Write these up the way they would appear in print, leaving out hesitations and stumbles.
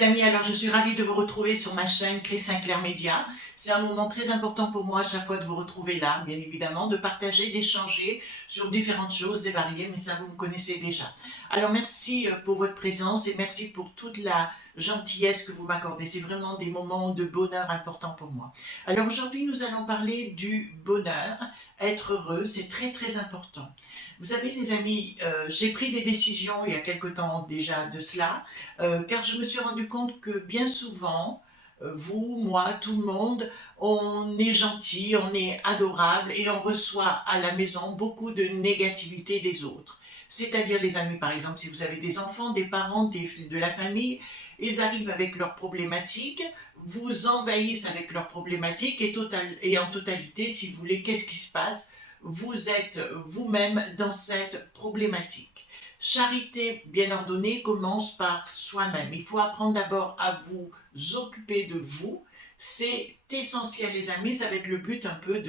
les amis, alors je suis ravie de vous retrouver sur ma chaîne Chris Sinclair Média. C'est un moment très important pour moi à chaque fois de vous retrouver là, bien évidemment, de partager, d'échanger sur différentes choses et variées, mais ça vous me connaissez déjà. Alors merci pour votre présence et merci pour toute la gentillesse que vous m'accordez. C'est vraiment des moments de bonheur importants pour moi. Alors aujourd'hui, nous allons parler du bonheur. Être heureux, c'est très très important. Vous savez les amis, j'ai pris des décisions il y a quelque temps déjà de cela, car je me suis rendu compte que bien souvent, vous, moi, tout le monde, on est gentil, on est adorable et on reçoit à la maison beaucoup de négativité des autres. C'est-à-dire les amis, par exemple, si vous avez des enfants, des parents, de la famille, ils arrivent avec leurs problématiques, vous envahissent avec leurs problématiques et en totalité, si vous voulez, qu'est-ce qui se passe? Vous êtes vous-même dans cette problématique. Charité bien ordonnée commence par soi-même. Il faut apprendre d'abord à vous occuper de vous. C'est essentiel les amis, ça va être le but un peu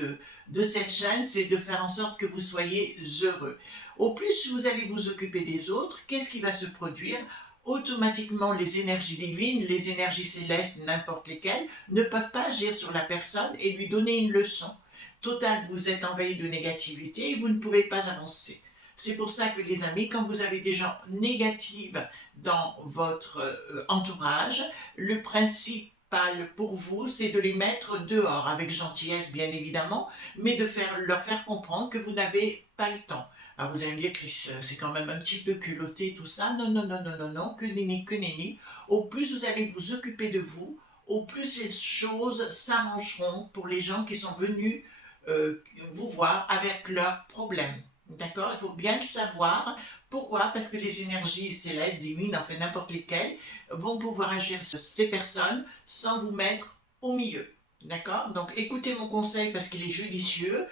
de cette chaîne, c'est de faire en sorte que vous soyez heureux. Au plus vous allez vous occuper des autres, qu'est-ce qui va se produire? Automatiquement les énergies divines, les énergies célestes, n'importe lesquelles, ne peuvent pas agir sur la personne et lui donner une leçon. Total, vous êtes envahi de négativité et vous ne pouvez pas avancer. C'est pour ça que les amis, quand vous avez des gens négatifs dans votre entourage, le principal pour vous, c'est de les mettre dehors, avec gentillesse bien évidemment, mais de leur faire comprendre que vous n'avez pas le temps. Alors vous allez me dire, Chris, c'est quand même un petit peu culotté tout ça. Non, non, non, non, non, non, que nenni, que nenni. Au plus vous allez vous occuper de vous, au plus les choses s'arrangeront pour les gens qui sont venus vous voir avec leurs problèmes. D'accord? Il faut bien le savoir. Pourquoi? Parce que les énergies célestes, divines, enfin n'importe lesquelles, vont pouvoir agir sur ces personnes sans vous mettre au milieu. D'accord? Donc écoutez mon conseil parce qu'il est judicieux.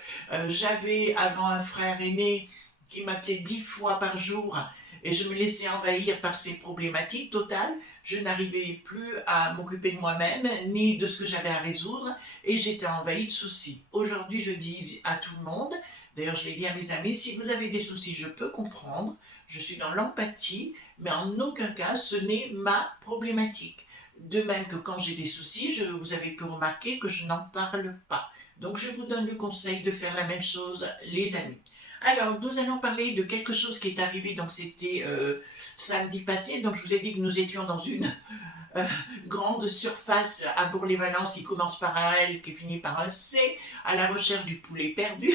J'avais avant un frère aîné qui m'appelait 10 fois par jour et je me laissais envahir par ces problématiques totales. Je n'arrivais plus à m'occuper de moi-même ni de ce que j'avais à résoudre et j'étais envahie de soucis. Aujourd'hui, je dis à tout le monde, d'ailleurs je l'ai dit à mes amis, si vous avez des soucis, je peux comprendre, je suis dans l'empathie, mais en aucun cas ce n'est ma problématique. De même que quand j'ai des soucis, vous avez pu remarquer que je n'en parle pas. Donc je vous donne le conseil de faire la même chose, les amis. Alors, nous allons parler de quelque chose qui est arrivé, donc c'était samedi passé, donc je vous ai dit que nous étions dans une euh, grande surface à Bourg-les-Valences qui commence par un L, qui finit par un C, à la recherche du poulet perdu,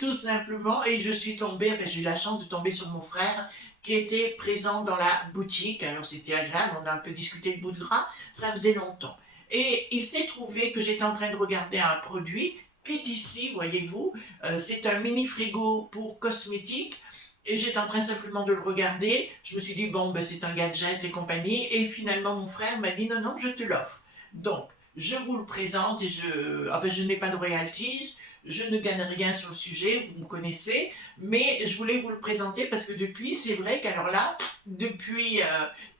tout simplement, et je suis tombée, enfin j'ai eu la chance de tomber sur mon frère qui était présent dans la boutique, alors c'était agréable, on a un peu discuté le bout de gras, ça faisait longtemps. Et il s'est trouvé que j'étais en train de regarder un produit qui est ici, voyez-vous, c'est un mini frigo pour cosmétiques, et j'étais en train simplement de le regarder, je me suis dit, bon, ben, c'est un gadget et compagnie, et finalement mon frère m'a dit, non, non, je te l'offre. Donc, je vous le présente, et enfin, je n'ai pas de royalties, je ne gagne rien sur le sujet, vous me connaissez, mais je voulais vous le présenter parce que depuis, c'est vrai qu'alors là, depuis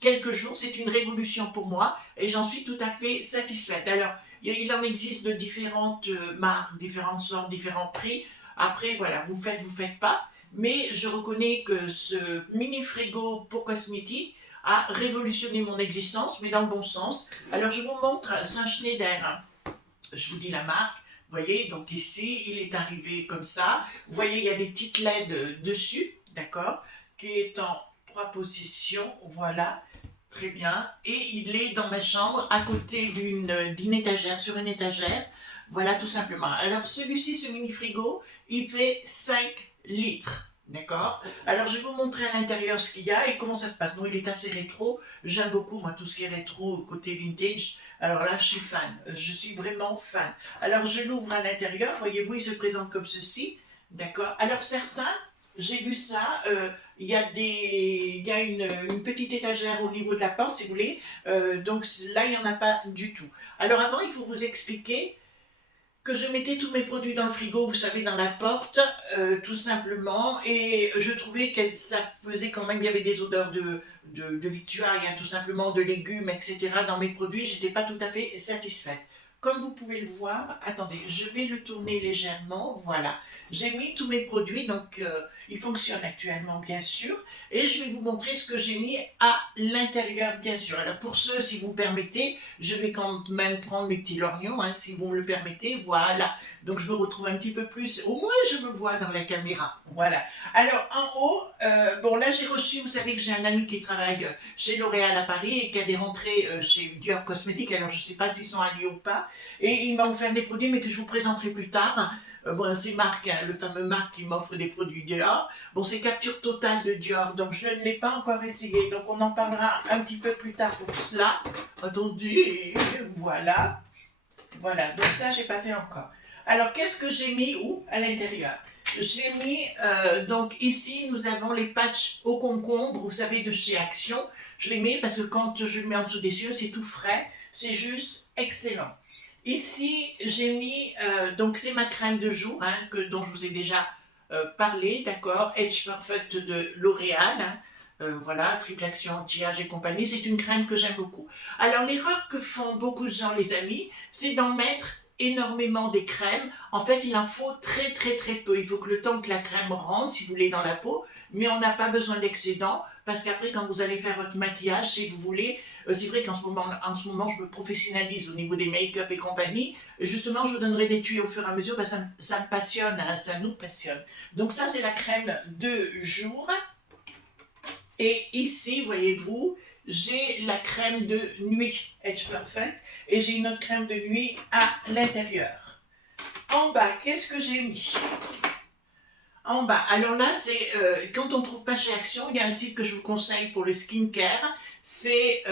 quelques jours, c'est une révolution pour moi et j'en suis tout à fait satisfaite. Alors, il en existe de différentes marques, différentes sortes, différents prix. Après, voilà, vous faites pas. Mais je reconnais que ce mini frigo pour cosmétiques a révolutionné mon existence, mais dans le bon sens. Alors, je vous montre, c'est un Schneider. Je vous dis la marque. Vous voyez, donc ici, il est arrivé comme ça. Vous voyez, il y a des petites LED dessus, d'accord, qui est en 3 positions. Voilà, très bien. Et il est dans ma chambre, à côté d'une étagère, sur une étagère. Voilà, tout simplement. Alors, celui-ci, ce mini-frigo, il fait 5 litres. D'accord. Alors, je vais vous montrer à l'intérieur ce qu'il y a et comment ça se passe. Non, il est assez rétro. J'aime beaucoup, moi, tout ce qui est rétro, côté vintage. Alors là, je suis fan. Je suis vraiment fan. Alors, je l'ouvre à l'intérieur. Voyez-vous, il se présente comme ceci. D'accord. Alors, certains, j'ai vu ça. Il y a une petite étagère au niveau de la porte, si vous voulez. Donc là, il n'y en a pas du tout. Alors, avant, il faut vous expliquer que je mettais tous mes produits dans le frigo, vous savez, dans la porte, tout simplement, et je trouvais que ça faisait quand même, il y avait des odeurs de victuailles, hein, tout simplement, de légumes, etc. dans mes produits, j'étais pas tout à fait satisfaite. comme vous pouvez le voir, attendez, je vais le tourner légèrement, voilà. J'ai mis tous mes produits, donc il fonctionne actuellement bien sûr, et je vais vous montrer ce que j'ai mis à l'intérieur bien sûr. Alors pour ceux, si vous me permettez, je vais quand même prendre mes petits lorgnons, hein, si vous me le permettez, voilà. Donc je me retrouve un petit peu plus, au moins je me vois dans la caméra, voilà. Alors en haut, bon là j'ai reçu, vous savez que j'ai un ami qui travaille chez L'Oréal à Paris et qui a des rentrées chez Dior Cosmétiques, alors je ne sais pas s'ils sont alliés ou pas, et il m'a offert des produits mais que je vous présenterai plus tard. Bon, c'est Marc, hein, le fameux Marc qui m'offre des produits Dior. Bon, c'est capture totale de Dior, donc je ne l'ai pas encore essayé. Donc on en parlera un petit peu plus tard pour cela. Attendez, voilà. Voilà, donc ça, j'ai pas fait encore. Alors, qu'est-ce que j'ai mis où à l'intérieur? J'ai mis, donc ici, nous avons les patchs au concombre, vous savez, de chez Action. Je les mets parce que quand je le mets en dessous des yeux, c'est tout frais. C'est juste excellent. Ici, j'ai mis, donc c'est ma crème de jour, hein, dont je vous ai déjà parlé, d'accord, Age Perfect de L'Oréal, hein, voilà, triple action anti-âge et compagnie, c'est une crème que j'aime beaucoup. Alors l'erreur que font beaucoup de gens, les amis, c'est d'en mettre énormément des crèmes. En fait, il en faut très très très peu. Il faut que le temps que la crème rentre, si vous voulez, dans la peau, mais on n'a pas besoin d'excédent, parce qu'après, quand vous allez faire votre maquillage, si vous voulez, c'est vrai qu'en ce moment, je me professionnalise au niveau des make-up et compagnie. Justement, je vous donnerai des tuyaux au fur et à mesure, parce que ça me passionne, hein, ça nous passionne. Donc ça, c'est la crème de jour. Et ici, voyez-vous, j'ai la crème de nuit Age Perfect et j'ai une autre crème de nuit à l'intérieur. En bas, qu'est-ce que j'ai mis? En bas, alors là, c'est quand on ne trouve pas chez Action, il y a un site que je vous conseille pour le skincare, c'est,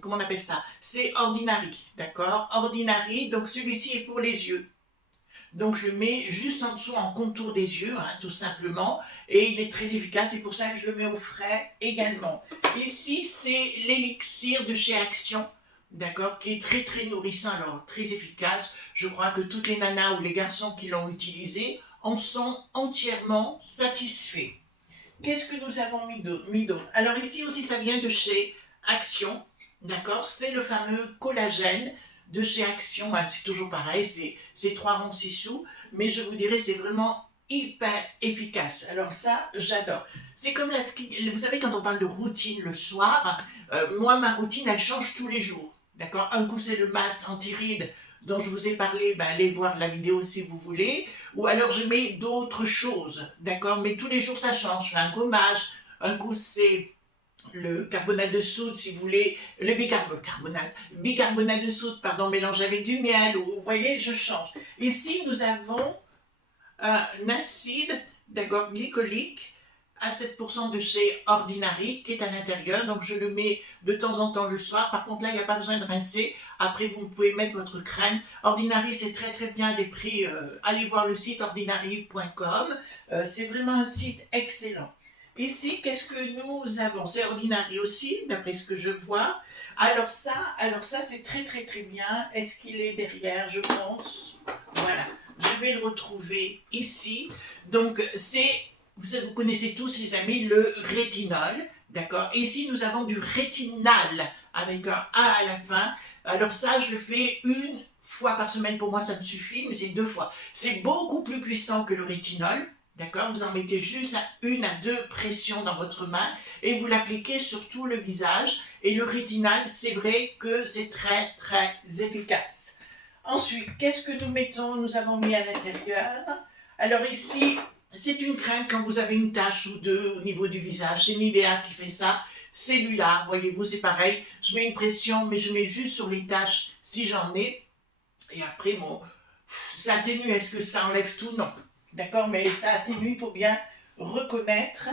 comment on appelle ça? C'est Ordinary, d'accord? Ordinary, donc celui-ci est pour les yeux. Donc je le mets juste en dessous en contour des yeux, hein, tout simplement, et il est très efficace, c'est pour ça que je le mets au frais également. Ici, c'est l'élixir de chez Action, d'accord, qui est très très nourrissant, alors très efficace. Je crois que toutes les nanas ou les garçons qui l'ont utilisé en sont entièrement satisfaits. Qu'est-ce que nous avons mis d'autre? Alors ici aussi, ça vient de chez Action, d'accord, c'est le fameux collagène de chez Action, c'est toujours pareil, c'est 3 ronds 6 sous, mais je vous dirais, c'est vraiment hyper efficace. Alors ça, j'adore. C'est comme vous savez, quand on parle de routine le soir, moi, ma routine, elle change tous les jours, d'accord? Un coup, c'est le masque anti-rides dont je vous ai parlé, allez voir la vidéo si vous voulez, ou alors je mets d'autres choses, d'accord? Mais tous les jours, ça change. Je fais un gommage, un coup, c'est le carbonate de soude, si vous voulez, le bicarbonate de soude, pardon, mélangé avec du miel, ou, vous voyez, je change. Ici, nous avons un acide, d'accord, glycolique, à 7% de chez Ordinary, qui est à l'intérieur, donc je le mets de temps en temps le soir. Par contre, là, il n'y a pas besoin de rincer. Après, vous pouvez mettre votre crème. Ordinary, c'est très très bien, des prix. Allez voir le site ordinary.com. C'est vraiment un site excellent. Ici, qu'est-ce que nous avons? C'est Ordinary aussi, d'après ce que je vois. Alors ça, c'est très très très bien. Est-ce qu'il est derrière? Je pense. Voilà. Je vais le retrouver ici. Donc, vous connaissez tous, les amis, le rétinol. D'accord? Ici, nous avons du rétinal avec un A à la fin. Alors ça, je le fais une fois par semaine. Pour moi, ça me suffit, mais c'est 2 fois. C'est beaucoup plus puissant que le rétinol. D'accord? Vous en mettez juste 1 à 2 pressions dans votre main et vous l'appliquez sur tout le visage. Et le rétinal, c'est vrai que c'est très, très efficace. Ensuite, qu'est-ce que nous mettons? Nous avons mis à l'intérieur. Alors ici, c'est une crème quand vous avez une tache ou deux au niveau du visage. C'est Nivea qui fait ça. Celui-là, voyez-vous, c'est pareil. Je mets une pression, mais je mets juste sur les taches si j'en ai. Et après, bon, ça atténue. Est-ce que ça enlève tout? Non. D'accord, mais ça atténue, il faut bien reconnaître.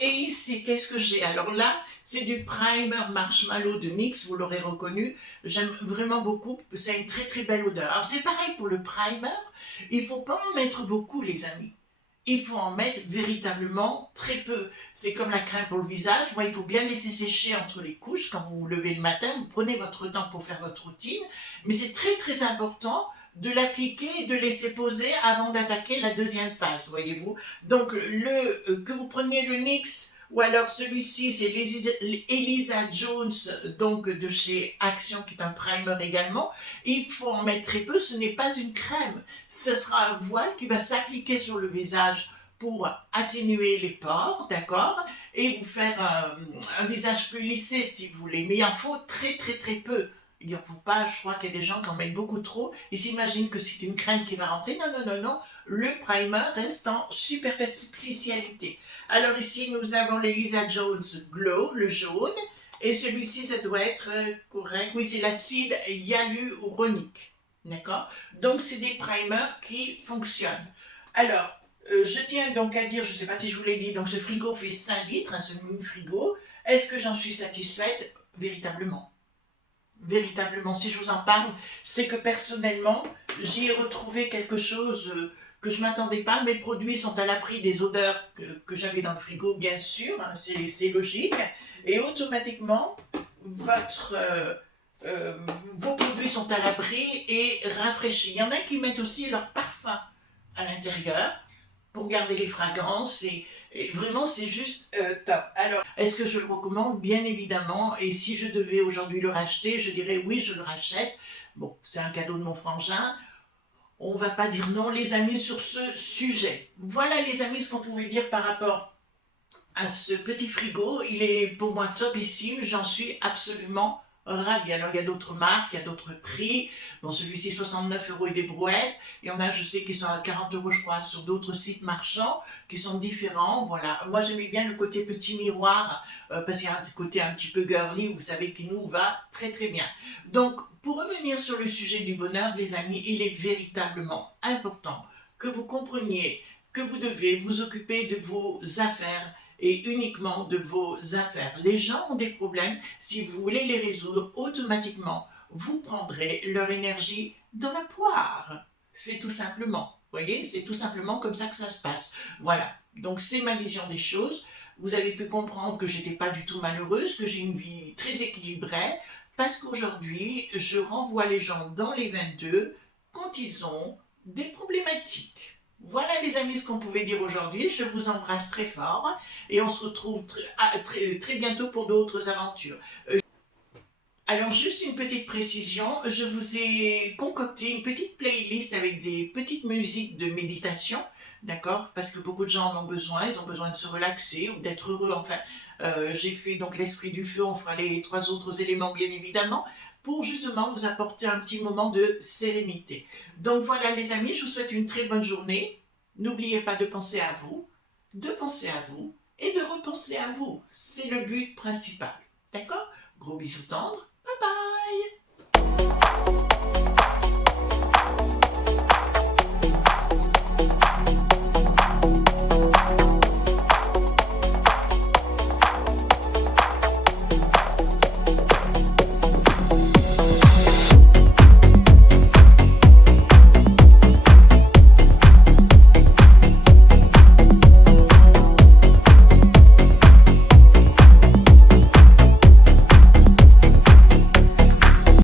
Et ici, qu'est-ce que j'ai? Alors là, c'est du primer marshmallow de NYX, vous l'aurez reconnu. J'aime vraiment beaucoup, c'est une très très belle odeur. Alors c'est pareil pour le primer, il ne faut pas en mettre beaucoup, les amis. Il faut en mettre véritablement très peu. C'est comme la crème pour le visage. Moi, il faut bien laisser sécher entre les couches. Quand vous vous levez le matin, vous prenez votre temps pour faire votre routine. Mais c'est très très important de l'appliquer et de laisser poser avant d'attaquer la deuxième phase, voyez-vous. Donc, que vous preniez le NYX Ou alors celui-ci, c'est Elisa Jones, donc de chez Action, qui est un primer également. Il faut en mettre très peu, ce n'est pas une crème. Ce sera un voile qui va s'appliquer sur le visage pour atténuer les pores, d'accord? Et vous faire un visage plus lissé si vous voulez. Mais il en faut très très très peu. Il n'en faut pas, je crois qu'il y a des gens qui en mettent beaucoup trop. Ils s'imaginent que c'est une crème qui va rentrer. Non, non, non, non. Le primer reste en superficialité. Alors ici, nous avons l'Elisa Jones Glow, le jaune. Et celui-ci, ça doit être correct. Oui, c'est l'acide hyaluronique. D'accord? Donc, c'est des primers qui fonctionnent. Alors, je tiens donc à dire, je ne sais pas si je vous l'ai dit, donc ce frigo fait 5 litres, ce mini frigo. Est-ce que j'en suis satisfaite? Véritablement. Véritablement, si je vous en parle, c'est que personnellement, j'y ai retrouvé quelque chose que je ne m'attendais pas. Mes produits sont à l'abri des odeurs que j'avais dans le frigo, bien sûr, hein, c'est logique. Et automatiquement, vos produits sont à l'abri et rafraîchis. Il y en a qui mettent aussi leur parfum à l'intérieur pour garder les fragrances et vraiment c'est juste top. Alors, est-ce que je le recommande? Bien évidemment, et si je devais aujourd'hui le racheter, je dirais oui, je le rachète. Bon, c'est un cadeau de mon frangin. On va pas dire non, les amis, sur ce sujet. Voilà, les amis, ce qu'on pouvait dire par rapport à ce petit frigo. Il est pour moi topissime, j'en suis absolument ravie. Alors, il y a d'autres marques, il y a d'autres prix. Bon, celui-ci, 69 € et des brouettes. Il y en a, je sais, qui sont à 40 €, je crois, sur d'autres sites marchands, qui sont différents. Voilà. Moi, j'aimais bien le côté petit miroir, parce qu'il y a un côté un petit peu girly, vous savez, qui nous va très, très bien. Donc, pour revenir sur le sujet du bonheur, les amis, il est véritablement important que vous compreniez que vous devez vous occuper de vos affaires et uniquement de vos affaires. Les gens ont des problèmes, si vous voulez les résoudre, automatiquement, vous prendrez leur énergie dans la poire. C'est tout simplement, vous voyez, c'est tout simplement comme ça que ça se passe. Voilà, donc c'est ma vision des choses. Vous avez pu comprendre que j'étais pas du tout malheureuse, que j'ai une vie très équilibrée, parce qu'aujourd'hui, je renvoie les gens dans les 22 quand ils ont des problématiques. Voilà les amis ce qu'on pouvait dire aujourd'hui, je vous embrasse très fort et on se retrouve très bientôt pour d'autres aventures. Alors juste une petite précision, je vous ai concocté une petite playlist avec des petites musiques de méditation, d'accord? Parce que beaucoup de gens en ont besoin, ils ont besoin de se relaxer ou d'être heureux, enfin. J'ai fait donc l'esprit du feu, on fera les 3 autres éléments bien évidemment, pour justement vous apporter un petit moment de sérénité. Donc voilà les amis, je vous souhaite une très bonne journée. N'oubliez pas de penser à vous et de repenser à vous. C'est le but principal. D'accord? Gros bisous tendres. Bye bye!